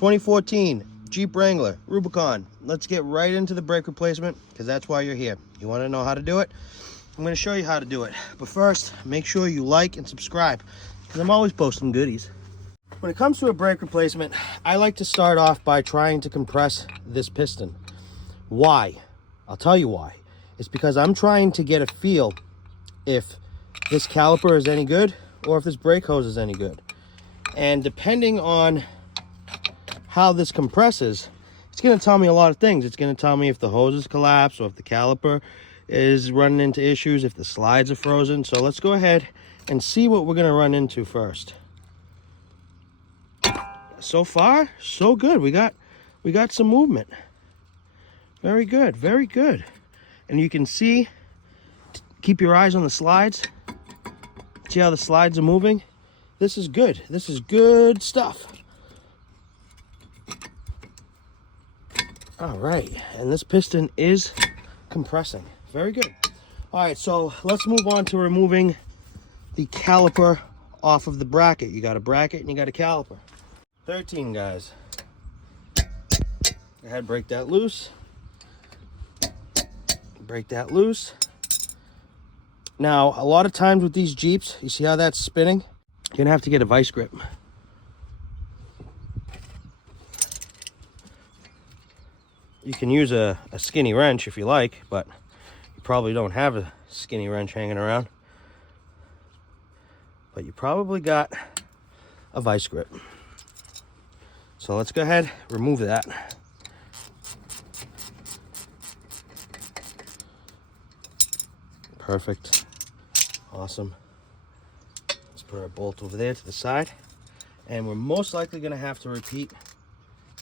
2014 Jeep Wrangler Rubicon. Let's get right into the brake replacement because that's why you're here. You want to know how to do it? I'm going to show you how to do it. But first, make sure you like and subscribe because I'm always posting goodies. When it comes to a brake replacement, I like to start off by trying to compress this piston. Why? I'll tell you why. It's because I'm trying to get a feel if this caliper is any good or if this brake hose is any good. And depending on how this compresses, it's going to tell me a lot of things. It's going to tell me if the hose is collapsed or if the caliper is running into issues, if the slides are frozen. So let's go ahead and see what we're going to run into first. So far, so good. We got some movement. Very good, very good. And you can see, keep your eyes on the slides. See how the slides are moving? This is good. This is good stuff. All right, and this piston is compressing. Very good. All right, so let's move on to removing the caliper off of the bracket. You got a bracket and you got a caliper. 13, guys. Go ahead, break that loose. Break that loose. Now, a lot of times with these Jeeps, you see how that's spinning? You're gonna have to get a vice grip. You can use a skinny wrench if you like, but you probably don't have a skinny wrench hanging around. But you probably got a vice grip. So let's go ahead, remove that. Perfect. Awesome. Let's put our bolt over there to the side. And we're most likely going to have to repeat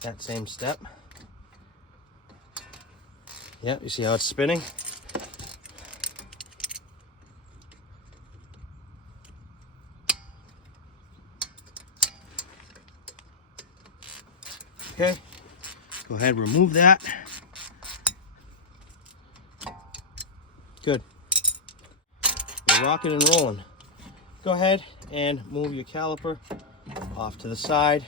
that same step. Yeah, you see how it's spinning? Okay, go ahead, remove that. Good. We're rocking and rolling. Go ahead and move your caliper off to the side.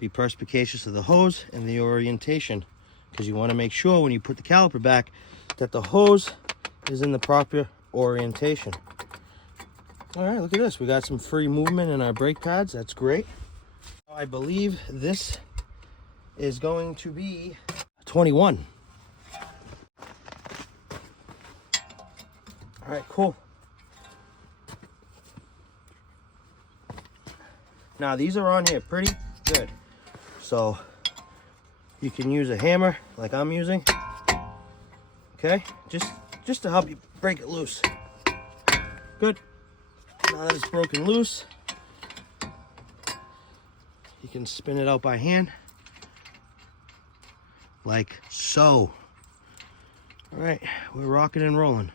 Be perspicacious of the hose and the orientation, because you want to make sure when you put the caliper back that the hose is in the proper orientation. All right, look at this. We got some free movement in our brake pads. That's great. I believe this is going to be 21. All right, cool. Now these are on here pretty good. So you can use a hammer like I'm using. Okay, just to help you break it loose. Good. Now that it's broken loose, you can spin it out by hand. Like so. All right, we're rocking and rolling.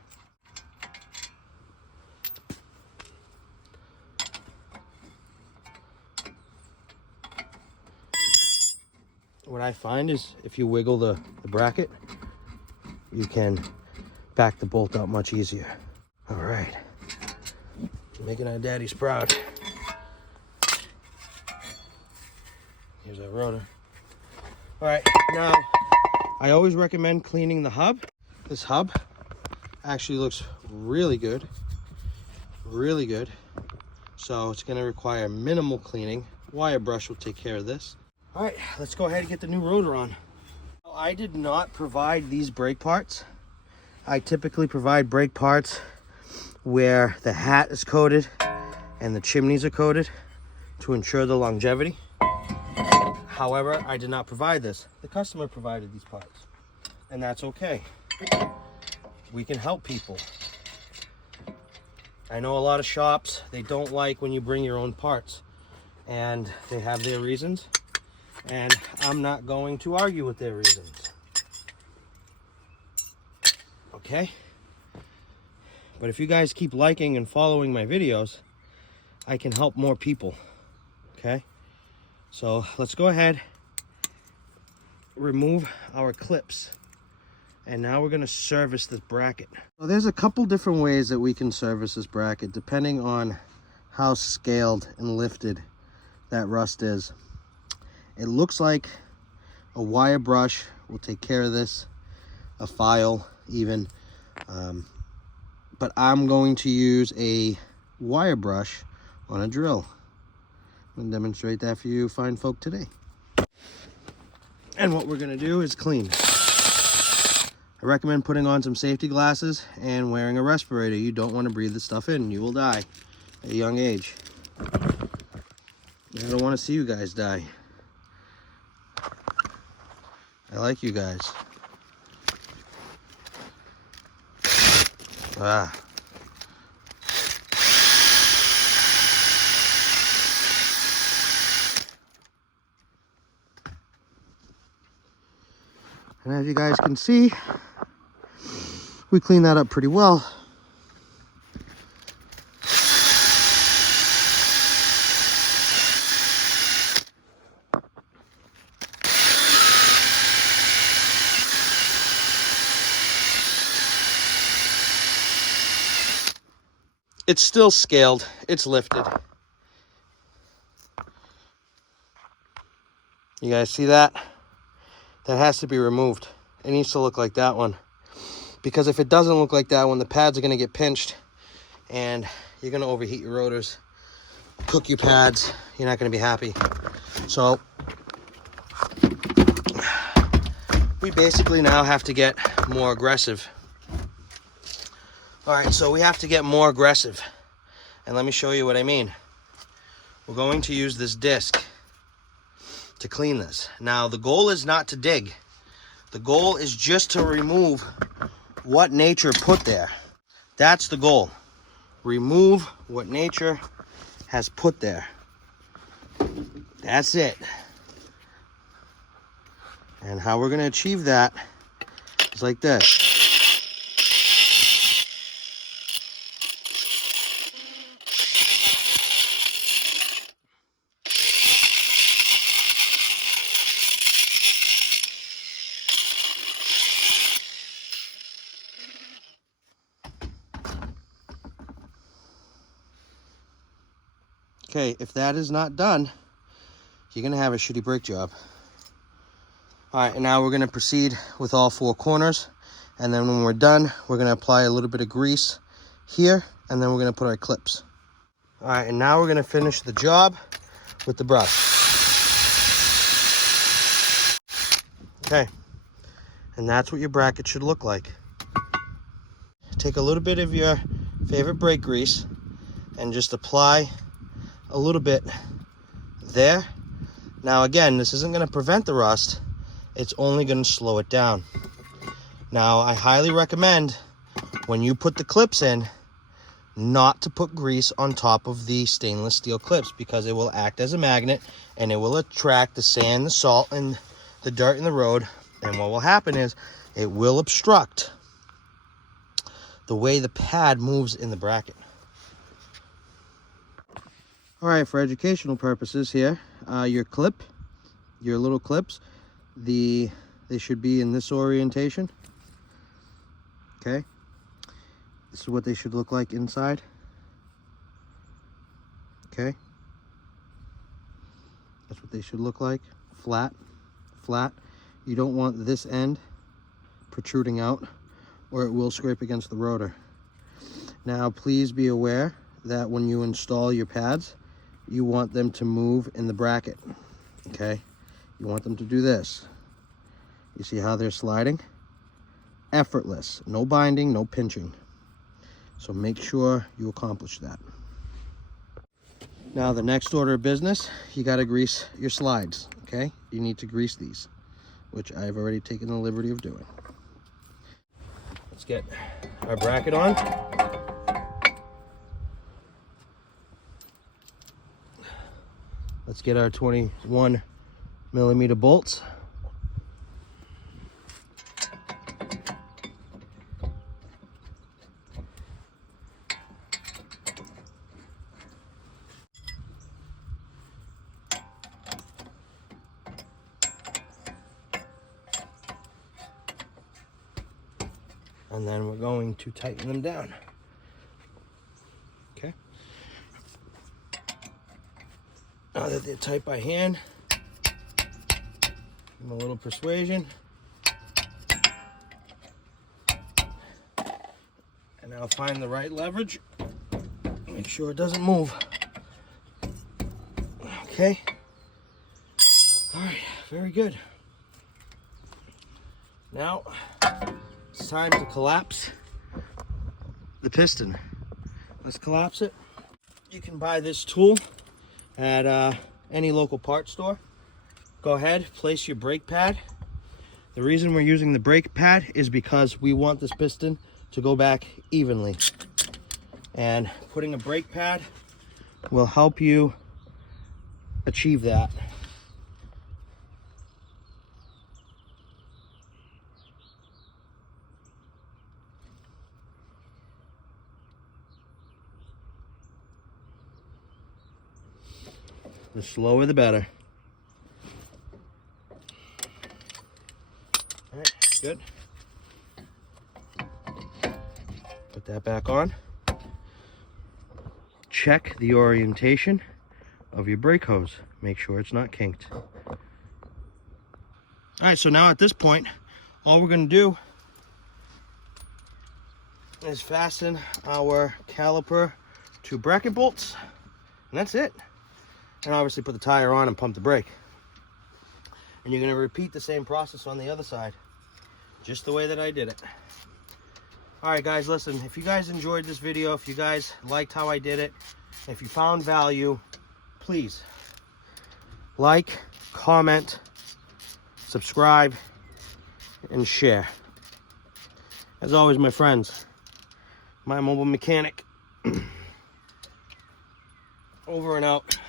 What I find is if you wiggle the bracket, you can back the bolt out much easier. All right, making our daddies proud. Here's our rotor. All right, now I always recommend cleaning the hub. This hub actually looks really good, really good. So it's going to require minimal cleaning. Wire brush will take care of this. All right, let's go ahead and get the new rotor on. I did not provide these brake parts. I typically provide brake parts where the hat is coated and the chimneys are coated to ensure the longevity. However, I did not provide this. The customer provided these parts, and that's okay. We can help people. I know a lot of shops, they don't like when you bring your own parts, and they have their reasons, and I'm not going to argue with their reasons. Okay? But if you guys keep liking and following my videos, I can help more people. Okay? So let's go ahead, remove our clips, and now we're going to service this bracket. So there's a couple different ways that we can service this bracket depending on how scaled and lifted that rust is. It looks like a wire brush will take care of this, a file even, but I'm going to use a wire brush on a drill. I'm going to demonstrate that for you fine folk today. And what we're going to do is clean. I recommend putting on some safety glasses and wearing a respirator. You don't want to breathe this stuff in. You will die at a young age. I don't want to see you guys die. I like you guys. Ah. And as you guys can see, we cleaned that up pretty well. It's still scaled, it's lifted. You guys see that? That has to be removed. It needs to look like that one. Because if it doesn't look like that one, the pads are gonna get pinched and you're gonna overheat your rotors, cook your pads, you're not gonna be happy. So, we basically now have to get more aggressive. All right, so we have to get more aggressive. And let me show you what I mean. We're going to use this disc to clean this. Now, the goal is not to dig. The goal is just to remove what nature put there. That's the goal. Remove what nature has put there. That's it. And how we're going to achieve that is like this. Okay, if that is not done, you're gonna have a shitty brake job. All right, and now we're gonna proceed with all four corners. And then when we're done, we're gonna apply a little bit of grease here, and then we're gonna put our clips. All right, and now we're gonna finish the job with the brush. Okay, and that's what your bracket should look like. Take a little bit of your favorite brake grease and just apply a little bit there. Now again, this isn't going to prevent the rust, it's only going to slow it down. Now I highly recommend when you put the clips in not to put grease on top of the stainless steel clips, because it will act as a magnet and it will attract the sand, the salt, and the dirt in the road, and what will happen is it will obstruct the way the pad moves in the bracket. All right, for educational purposes here, your little clips, they should be in this orientation. Okay, this is what they should look like inside. Okay, that's what they should look like, flat. You don't want this end protruding out, or it will scrape against the rotor. Now, please be aware that when you install your pads, you want them to move in the bracket, okay? You want them to do this. You see how they're sliding? Effortless, no binding, no pinching. So make sure you accomplish that. Now, the next order of business, you gotta grease your slides, okay? You need to grease these, which I've already taken the liberty of doing. Let's get our bracket on. Let's get our 21mm bolts. And then we're going to tighten them down. Okay. Now that they're tight by hand, and a little persuasion. And now find the right leverage. Make sure it doesn't move. Okay. All right, very good. Now it's time to collapse the piston. Let's collapse it. You can buy this tool at any local parts store. Go ahead, place your brake pad. The reason we're using the brake pad is because we want this piston to go back evenly. And putting a brake pad will help you achieve that. The slower the better. All right, good. Put that back on. Check the orientation of your brake hose. Make sure it's not kinked. All right, so now at this point, all we're gonna do is fasten our caliper to bracket bolts, and that's it. And obviously put the tire on and pump the brake. And you're gonna repeat the same process on the other side, just the way that I did it. All right, guys, listen, if you guys enjoyed this video, if you guys liked how I did it, if you found value, please like, comment, subscribe, and share. As always, my friends, my mobile mechanic, over and out.